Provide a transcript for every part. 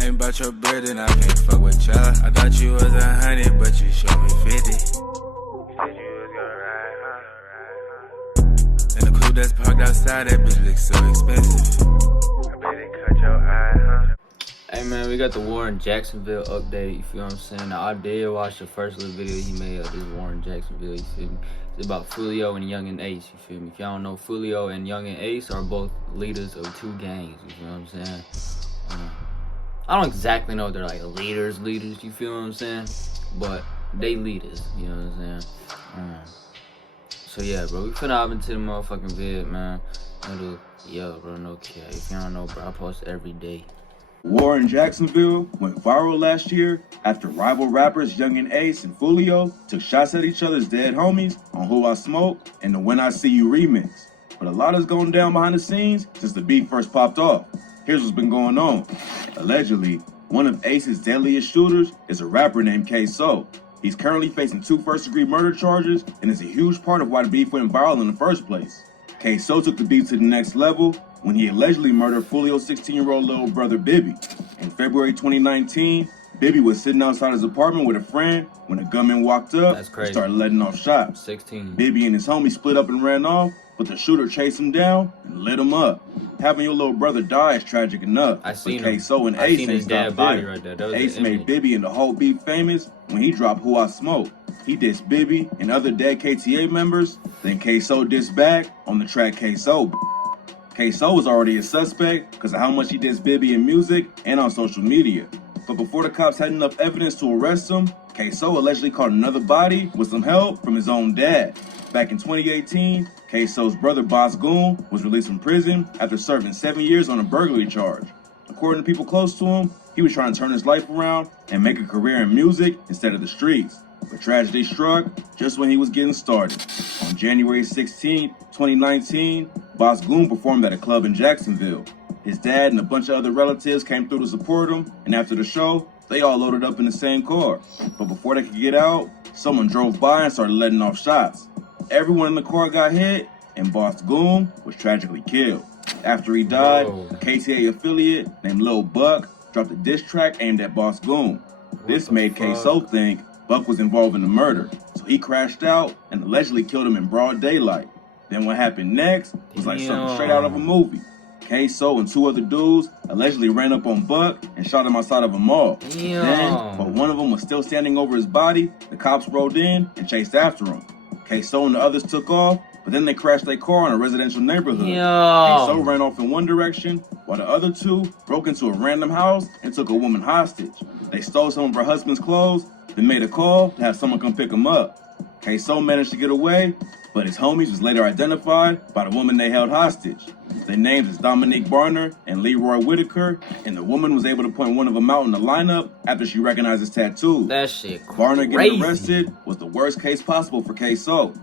Ain't about your bread and I can't fuck with ya. I thought you was 100, but you showed me 50. You said you was gonna ride, huh? And the coupe that's parked outside, that bitch looks so expensive. I bet it cut your eye, huh? Hey man, we got the War in Jacksonville update, you feel what I'm saying? Now I did watch the first little video he made of this War in Jacksonville, you feel me? It's about Fulio and Young and Ace, you feel me? If y'all don't know, Fulio and Young and Ace are both leaders of two gangs, you feel what I'm saying? I don't exactly know if they're like leaders, you feel what I'm saying? But they leaders, you know what I'm saying? So yeah, bro, we finna hop into the motherfucking vid, man. Yo, bro, no cap. If y'all don't know, bro, I post every day. War in Jacksonville went viral last year after rival rappers Young and Ace and Fulio took shots at each other's dead homies on Who I Smoke and the When I See You remix. But a lot has gone down behind the scenes since the beef first popped off. Here's what's been going on. Allegedly, one of Ace's deadliest shooters is a rapper named K-So. He's currently facing 2 first-degree murder charges and is a huge part of why the beef went viral in the first place. K-So took the beef to the next level when he allegedly murdered Fulio's 16-year-old little brother Bibby. In February 2019, Bibby was sitting outside his apartment with a friend when a gunman walked up and started letting off shots. 16. Bibby and his homie split up and ran off, but the shooter chased him down and lit him up. Having your little brother die is tragic enough. I seen K-So and Ace his dead body right there. Ace made Bibby and the whole beef famous when he dropped Who I Smoke. He dissed Bibby and other dead KTA members, then K-So dissed back on the track K-So. K-So was already a suspect because of how much he dissed Bibby in music and on social media. But before the cops had enough evidence to arrest him, K-So allegedly caught another body with some help from his own dad. Back in 2018, K-So's brother Boss Goon was released from prison after serving 7 years on a burglary charge. According to people close to him, he was trying to turn his life around and make a career in music instead of the streets. But tragedy struck just when he was getting started. On January 16, 2019, Boss Goon performed at a club in Jacksonville. His dad and a bunch of other relatives came through to support him, and after the show, they all loaded up in the same car. But before they could get out, someone drove by and started letting off shots. Everyone in the car got hit, and Boss Goon was tragically killed. After he died, a KTA affiliate named Lil Buck dropped a diss track aimed at Boss Goon. This made K-So think Buck was involved in the murder, so he crashed out and allegedly killed him in broad daylight. Then what happened next was like something straight out of a movie. K-So and 2 other dudes allegedly ran up on Buck and shot him outside of a mall. Then, while one of them was still standing over his body, the cops rolled in and chased after him. K-So and the others took off, but then they crashed their car in a residential neighborhood. K-So ran off in one direction, while the other 2 broke into a random house and took a woman hostage. They stole some of her husband's clothes, then made a call to have someone come pick him up. K-So managed to get away, but his homies was later identified by the woman they held hostage. Their names is Dominique Barner and Leroy Whitaker, and the woman was able to point one of them out in the lineup after she recognized his tattoos. That shit crazy. Barner getting arrested was the worst case possible for K-So.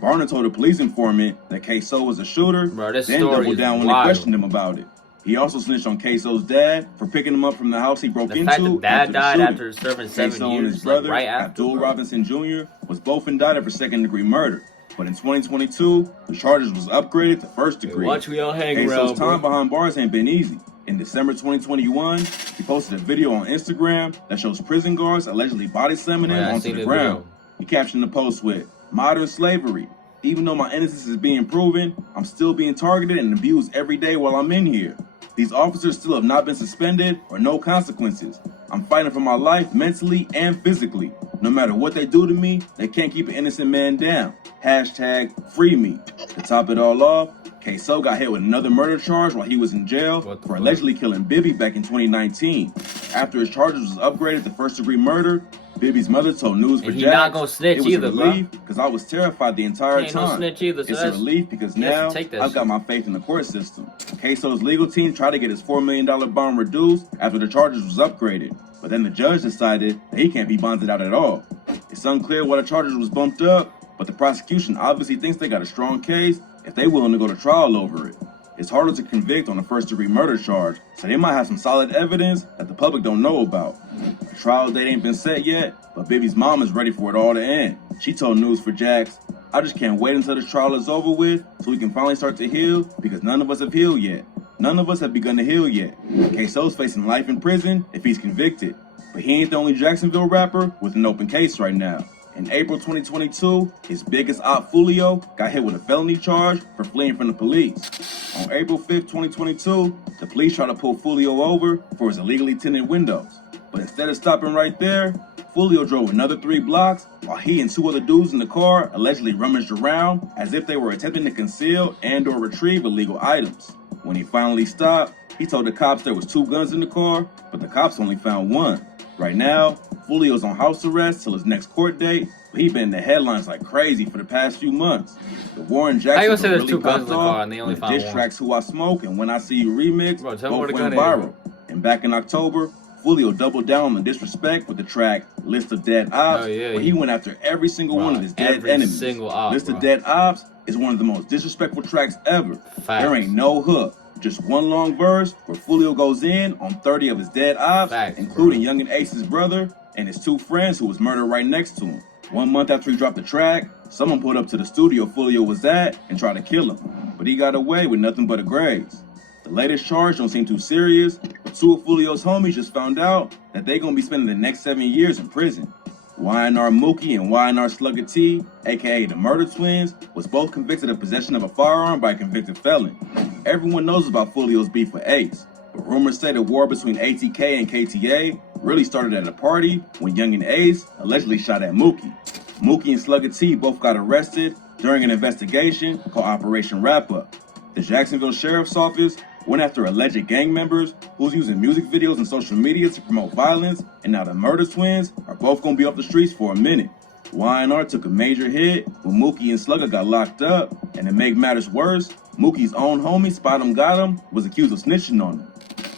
Barner told a police informant that K-So was a shooter, then doubled down when they questioned him about it. He also snitched on K-So's dad for picking him up from the house he broke into after the dad died after serving 7 K-So years, and his brother, right after, Abdul Robinson Jr., was both indicted for second-degree murder. But in 2022, the charges was upgraded to first degree. Watch we all hang around, K-So's time behind bars ain't been easy. In December 2021, he posted a video on Instagram that shows prison guards allegedly body slamming him onto the ground. He captioned the post with, "Modern slavery. Even though my innocence is being proven, I'm still being targeted and abused every day while I'm in here. These officers still have not been suspended or no consequences. I'm fighting for my life mentally and physically. No matter what they do to me, they can't keep an innocent man down. Hashtag free me." To top it all off, K-So got hit with another murder charge while he was in jail for allegedly killing Bibby back in 2019. After his charges was upgraded to first-degree murder, Bibby's mother told News4Jax, not gonna snitch either, "It was a relief because I was terrified the entire time. No snitch either, so it's a relief because now I've got my faith in the court system." K-So's legal team tried to get his $4 million bond reduced after the charges was upgraded, but then the judge decided that he can't be bonded out at all. It's unclear why the charges was bumped up, but the prosecution obviously thinks they got a strong case if they willing to go to trial over it. It's harder to convict on a first-degree murder charge, so they might have some solid evidence that the public don't know about. The trial date ain't been set yet, but Bibby's mom is ready for it all to end. She told News4Jax, "I just can't wait until this trial is over with so we can finally start to heal because none of us have healed yet. None of us have begun to heal yet. Queso's facing life in prison if he's convicted. But he ain't the only Jacksonville rapper with an open case right now. In April 2022, his biggest op, Fulio, got hit with a felony charge for fleeing from the police. On April 5th, 2022, the police tried to pull Fulio over for his illegally tinted windows. But instead of stopping right there, Fulio drove another 3 blocks while he and 2 other dudes in the car allegedly rummaged around as if they were attempting to conceal and or retrieve illegal items. When he finally stopped, he told the cops there was 2 guns in the car, but the cops only found 1. Right now, Fulio's on house arrest till his next court date, but he's been in the headlines like crazy for the past few months. The War in Jacksonville really popped off when the diss tracks Who I Smoke and When I See You remix both went viral. And back in October, Fulio doubled down on the disrespect with the track List of Dead Ops, where he went after every single one of his dead enemies. List of Dead Ops is one of the most disrespectful tracks ever. There ain't no hook. Just one long verse where Fulio goes in on 30 of his dead ops, including Youngin Ace's brother and his 2 friends who was murdered right next to him. 1 month after he dropped the track, someone pulled up to the studio Fulio was at and tried to kill him, but he got away with nothing but a graze. The latest charge don't seem too serious, but 2 of Fulio's homies just found out that they gonna be spending the next 7 years in prison. YNR Mookie and YNR Slugger T, aka the Murder Twins, was both convicted of possession of a firearm by a convicted felon. Everyone knows about Fulio's beef with Ace, but rumors say the war between ATK and KTA really started at a party when Youngin Ace allegedly shot at Mookie. Mookie and Slugger T both got arrested during an investigation called Operation Wrap Up. The Jacksonville Sheriff's Office went after alleged gang members who's using music videos and social media to promote violence, and now the Murder Twins are both gonna be off the streets for a minute. YNR took a major hit when Mookie and Slugger got locked up, and to make matters worse, Mookie's own homie, Spot 'em Got 'em, was accused of snitching on him.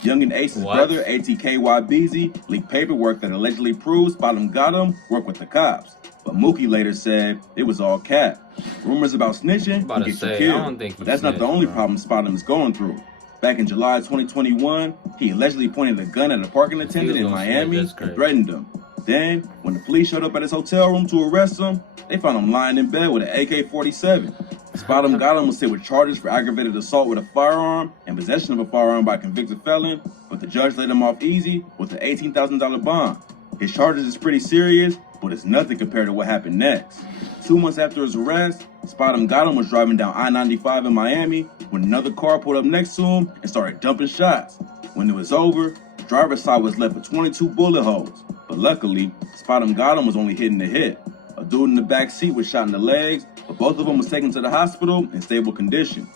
Youngin Ace's brother, ATKYBZ, leaked paperwork that allegedly proves Spot 'em Got 'em worked with the cops, but Mookie later said it was all cap. Rumors about snitching can get you killed, but that's not the only problem Spot 'em is going through. Back in July 2021, he allegedly pointed a gun at a parking attendant in Miami and threatened him. Then, when the police showed up at his hotel room to arrest him, they found him lying in bed with an AK-47. Spot 'em Got 'em was hit with charges for aggravated assault with a firearm and possession of a firearm by a convicted felon, but the judge let him off easy with an $18,000 bond. His charges is pretty serious, but it's nothing compared to what happened next. 2 months after his arrest, Spot 'em Got 'em was driving down I-95 in Miami when another car pulled up next to him and started dumping shots. When it was over, the driver's side was left with 22 bullet holes, but luckily, Spot 'em Got 'em was only hitting the hit. A dude in the back seat was shot in the legs, but both of them was taken to the hospital in stable condition.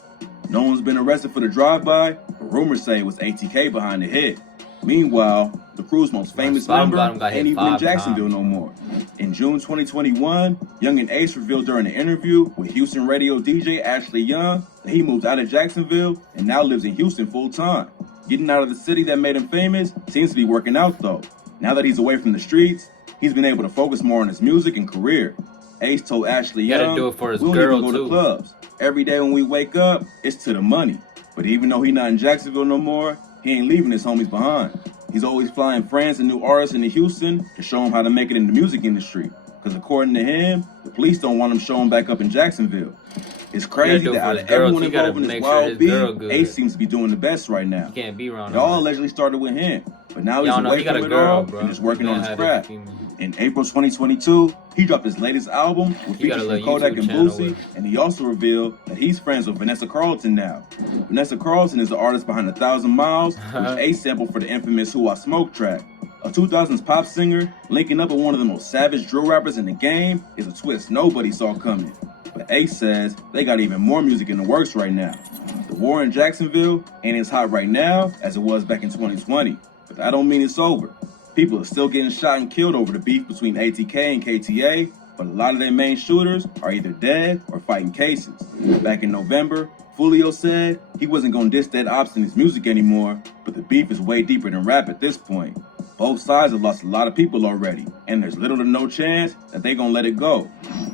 No one's been arrested for the drive-by, but rumors say it was ATK behind the hit. Meanwhile, the crew's most famous member ain't even in Jacksonville no more. In June 2021, Youngin Ace revealed during an interview with Houston radio DJ Ashley Young that he moved out of Jacksonville and now lives in Houston full-time. Getting out of the city that made him famous seems to be working out though. Now that he's away from the streets, he's been able to focus more on his music and career. Ace told Ashley Young, "We'll even go to clubs. Every day when we wake up, it's to the money." But even though he's not in Jacksonville no more, he ain't leaving his homies behind. He's always flying friends and new artists into Houston to show him how to make it in the music industry. Because according to him, the police don't want him showing back up in Jacksonville. It's crazy that out of everyone involved in this wild beat, Ace seems to be doing the best right now. It all allegedly started with him, but now he's away from it all and is working on his craft. In April 2022, he dropped his latest album with features from Kodak and Boosie, and he also revealed that he's friends with Vanessa Carlton now. Vanessa Carlton is the artist behind 1,000 Miles, which Ace sampled for the infamous Who I Smoke track. A 2000s pop singer linking up with one of the most savage drill rappers in the game is a twist nobody saw coming. But Ace says they got even more music in the works right now. The war in Jacksonville ain't as hot right now as it was back in 2020, but that don't mean it's over. People are still getting shot and killed over the beef between ATK and KTA, but a lot of their main shooters are either dead or fighting cases. Back in November, Fulio said he wasn't gonna diss Dead Ops in his music anymore, but the beef is way deeper than rap at this point. Both sides have lost a lot of people already, and there's little to no chance that they gonna let it go.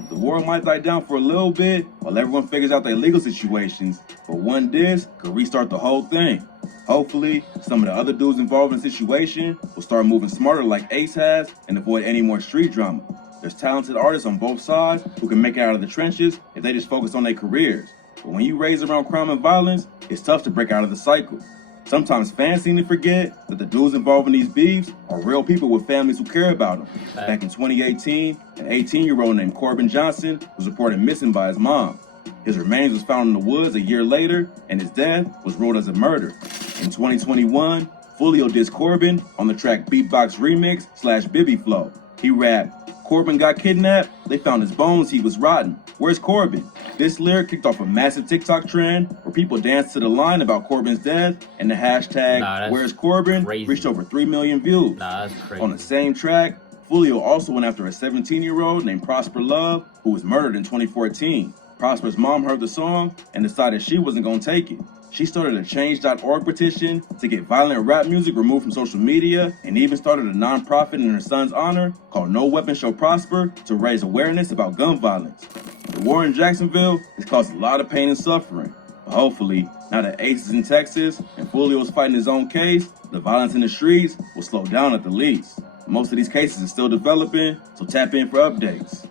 The war might die down for a little bit while everyone figures out their legal situations, but one diss could restart the whole thing. Hopefully, some of the other dudes involved in the situation will start moving smarter like Ace has and avoid any more street drama. There's talented artists on both sides who can make it out of the trenches if they just focus on their careers. But when you raise around crime and violence, it's tough to break out of the cycle. Sometimes fans seem to forget that the dudes involved in these beefs are real people with families who care about them. Back in 2018, an 18-year-old named Corbin Johnson was reported missing by his mom. His remains was found in the woods a year later, and his death was ruled as a murder. In 2021, Fulio dissed Corbin on the track Beatbox Remix /Bibby Flow. He rapped, "Corbin got kidnapped, they found his bones, he was rotten. Where's Corbin?" This lyric kicked off a massive TikTok trend where people danced to the line about Corbin's death, and the hashtag Where's Corbin reached over 3 million views. That's crazy. On the same track, Fulio also went after a 17-year-old named Prosper Love, who was murdered in 2014. Prosper's mom heard the song and decided she wasn't gonna take it. She started a Change.org petition to get violent rap music removed from social media, and even started a nonprofit in her son's honor called No Weapon Shall Prosper to raise awareness about gun violence. The war in Jacksonville has caused a lot of pain and suffering, but hopefully, now that Ace is in Texas and Fulio is fighting his own case, the violence in the streets will slow down at the least. Most of these cases are still developing, so tap in for updates.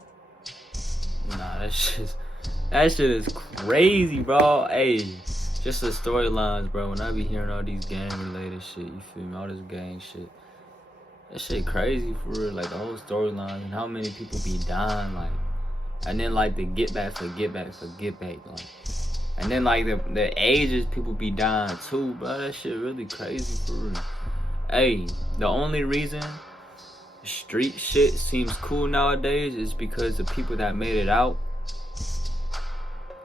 Nah, that shit is crazy, bro. Hey, just the storylines, bro. When I be hearing all these gang-related shit, you feel me? All this gang shit. That shit crazy for real. Like, the whole storyline and how many people be dying, like. And then, like, the get back. Like, and then, like, the ages people be dying, too, bro. That shit really crazy for real. Hey, the only reason street shit seems cool nowadays is because the people that made it out.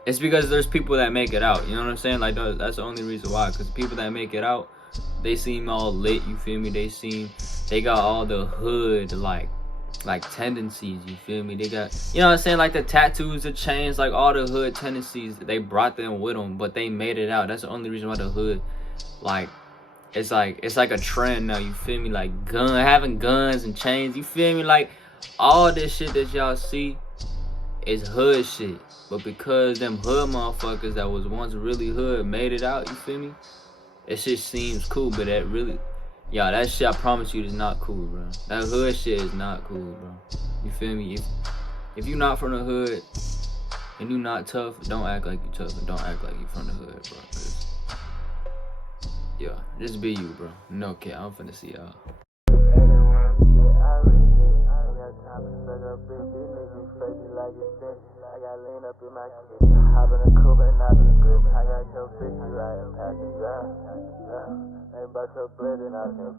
It's because there's people that make it out, you know what I'm saying? Like, that's the only reason why. Because people that make it out, they seem all lit, you feel me? They got all the hood, like tendencies, you feel me? They got, you know what I'm saying? Like, the tattoos, the chains, like, all the hood tendencies, they brought them with them, but they made it out. That's the only reason why the hood, like, it's like a trend now, you feel me? Like, having guns and chains, you feel me? Like, all this shit that y'all see is hood shit. But because them hood motherfuckers that was once really hood made it out, you feel me? It shit seems cool, but that really, that shit, I promise you, is not cool, bro. That hood shit is not cool, bro. You feel me? If you not from the hood and you not tough, don't act like you tough and don't act like you from the hood, bro. Cause, just be you, bro. No care, I'm finna see y'all. I got lean up in my kitchen. Hop in the coupe and not in the grip. I got your bitch, you right, I'm packing you out. Ain't about your bread and I can